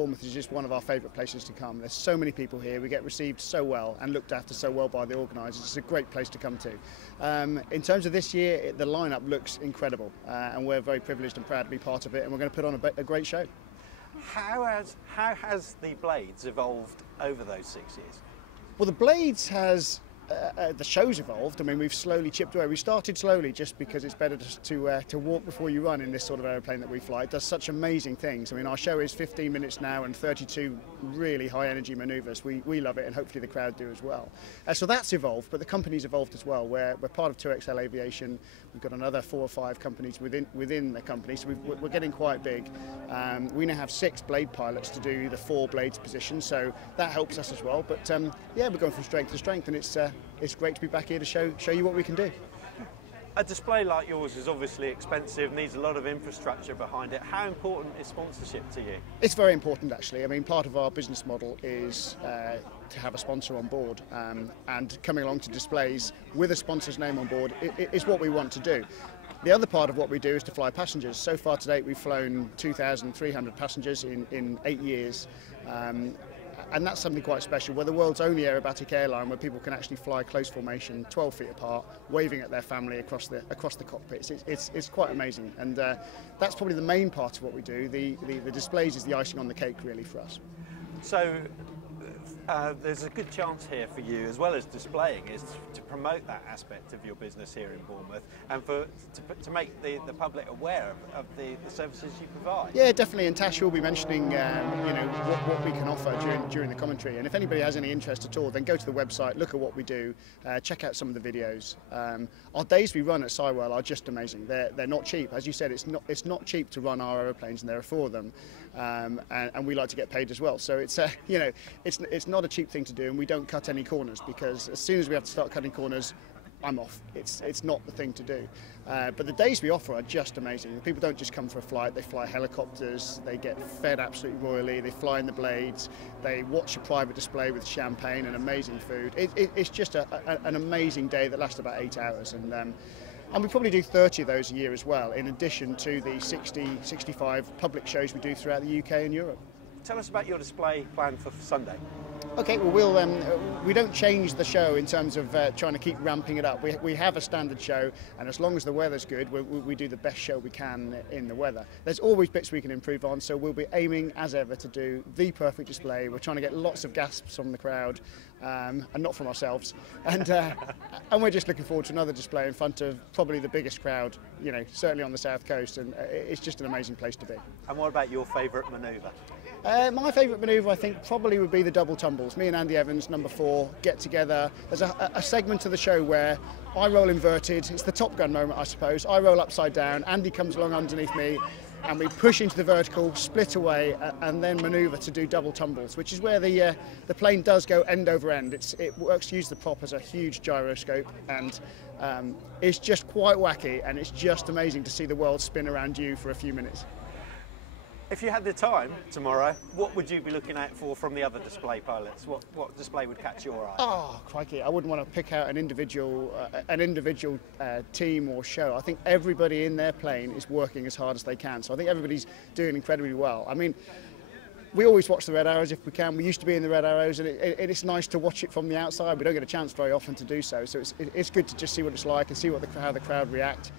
Bournemouth is just one of our favourite places to come. There's so many people here. We get received so well and looked after so well by the organisers. It's a great place to come to. In terms of this year, the lineup looks incredible, and we're very privileged and proud to be part of it. And we're going to put on a great show. How has the Blades evolved over those 6 years? Well, the Blades has. The show's evolved. I mean, we've slowly chipped away. We started slowly just because it's better to walk before you run in this sort of aeroplane that we fly. It does such amazing things. I mean, our show is 15 minutes now and 32 really high energy manoeuvres. We love it, and hopefully the crowd do as well. So that's evolved, but the company's evolved as well. We're part of 2XL Aviation. We've got another 4 or 5 companies within the company, so we're getting quite big. We now have 6 blade pilots to do the 4 blades position, so that helps us as well. But yeah, we're going from strength to strength, and it's great to be back here to show you what we can do. A display like yours is obviously expensive, needs a lot of infrastructure behind it. How important is sponsorship to you? It's very important, actually. I mean, part of our business model is to have a sponsor on board, and coming along to displays with a sponsor's name on board is what we want to do. The other part of what we do is to fly passengers. So far to date, we've flown 2,300 passengers in 8 years. And that's something quite special. We're the world's only aerobatic airline where people can actually fly close formation, 12 feet apart, waving at their family across the cockpits. It's quite amazing, and that's probably the main part of what we do. The displays is the icing on the cake, really, for us. So there's a good chance here for you, as well as displaying, is to promote that aspect of your business here in Bournemouth, and to make the public aware of the services you provide. Yeah, definitely. And Tash will be mentioning what we can offer during the commentary. And if anybody has any interest at all, then go to the website, look at what we do, check out some of the videos. Our days we run at Sywell are just amazing. They're not cheap, as you said. It's not cheap to run our aeroplanes, and there are 4 of them, and we like to get paid as well. So it's it's not a cheap thing to do, and we don't cut any corners, because as soon as we have to start cutting corners, I'm off. It's not the thing to do. But the days we offer are just amazing. People don't just come for a flight, they fly helicopters, they get fed absolutely royally, they fly in the blades, they watch a private display with champagne and amazing food. It's just an amazing day that lasts about 8 hours. And we probably do 30 of those a year as well, in addition to the 65 public shows we do throughout the UK and Europe. Tell us about your display plan for Sunday. Okay, well, we don't change the show in terms of trying to keep ramping it up. We have a standard show, and as long as the weather's good, we do the best show we can in the weather. There's always bits we can improve on, so we'll be aiming, as ever, to do the perfect display. We're trying to get lots of gasps from the crowd, and not from ourselves. And we're just looking forward to another display in front of probably the biggest crowd, certainly on the south coast, and it's just an amazing place to be. And what about your favourite manoeuvre? My favourite manoeuvre, I think, probably would be the double tumbles. Me and Andy Evans, number 4, get together. There's a segment of the show where I roll inverted. It's the Top Gun moment, I suppose. I roll upside down, Andy comes along underneath me, and we push into the vertical, split away, and then manoeuvre to do double tumbles, which is where the plane does go end over end. It works to use the prop as a huge gyroscope, and it's just quite wacky, and it's just amazing to see the world spin around you for a few minutes. If you had the time tomorrow, what would you be looking out for from the other display pilots? What display would catch your eye? Oh, crikey! I wouldn't want to pick out an individual team or show. I think everybody in their plane is working as hard as they can. So I think everybody's doing incredibly well. I mean, we always watch the Red Arrows if we can. We used to be in the Red Arrows, and it's nice to watch it from the outside. We don't get a chance very often to do so. So it's good to just see what it's like and see how the crowd react.